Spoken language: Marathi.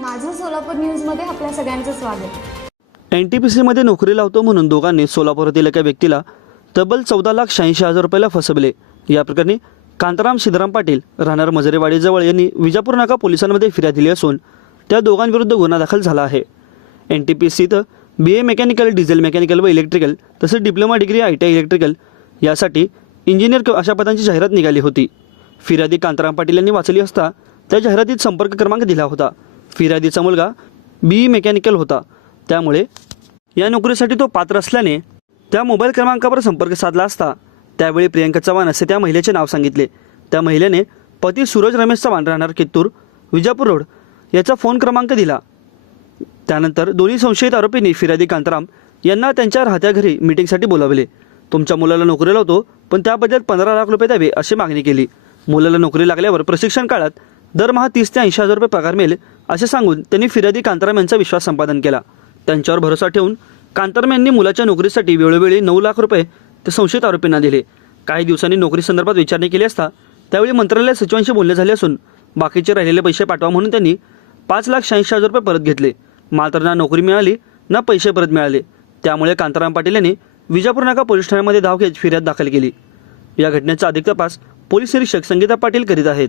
माझं सोलापूर न्यूजमध्ये आपल्या सगळ्यांचं स्वागत. एन टी पी सीमध्ये नोकरी लावतो म्हणून दोघांनी सोलापुरातील एका व्यक्तीला तब्बल चौदा लाख शहाऐंशी हजार रुपयाला फसवले. या प्रकरणी कांताराम सिद्धराम पाटील राहणार मजरेवाडीजवळ यांनी विजापूर नाका पोलिसांमध्ये फिर्याद दिली असून त्या दोघांविरुद्ध गुन्हा दाखल झाला आहे. एन टी पी सीत B A mechanical diesel mechanical व इलेक्ट्रिकल तसेच diploma degree I T I electrical यासाठी इंजिनियर अशा पदांची जाहिरात निघाली होती. फिर्यादी कांताराम पाटील यांनी वाचली असता त्या जाहिरातीत संपर्क क्रमांक दिला होता. फिर्यादीचा मुलगा बी ई मेकॅनिकल होता. त्यामुळे या नोकरीसाठी तो पात्र असल्याने त्या मोबाईल क्रमांकावर संपर्क साधला असता. त्यावेळी प्रियंका चव्हाण असे त्या महिलेचे नाव सांगितले. त्या महिलेने पती सूरज रमेश चव्हाण राहणार कित्तूर विजापूर रोड याचा फोन क्रमांक दिला. त्यानंतर दोन्ही संशयित आरोपींनी फिर्यादी कांताराम यांना त्यांच्या राहत्या घरी मिटिंगसाठी बोलावले. तुमच्या मुलाला नोकरी लावतो पण त्याबद्दल पंधरा लाख रुपये द्यावे अशी मागणी केली. मुलाला नोकरी लागल्यावर प्रशिक्षण काळात दरमहा तीस ते ऐंशी हजार रुपये पगार मिळेल असे सांगून त्यांनी फिर्यादी कांताराम यांचा विश्वास संपादन केला. त्यांच्यावर भरोसा ठेवून कांताराम यांनी मुलाच्या नोकरीसाठी वेळोवेळी नऊ लाख रुपये ते संशयित आरोपींना दिले. काही दिवसांनी नोकरी संदर्भात विचारणी केली असता त्यावेळी मंत्रालय सचिवांशी बोलणे झाले असून बाकीचे राहिलेले पैसे पाठवा म्हणून त्यांनी पाच लाख शहाऐंशी हजार रुपये परत घेतले. मात्र ना नोकरी मिळाली ना पैसे परत मिळाले. त्यामुळे कांताराम पाटील यांनी विजापूर नाका पोलीस ठाण्यामध्ये धाव घेत फिर्याद दाखल केली. या घटनेचा अधिक तपास पोलीस निरीक्षक संगीता पाटील करीत आहेत.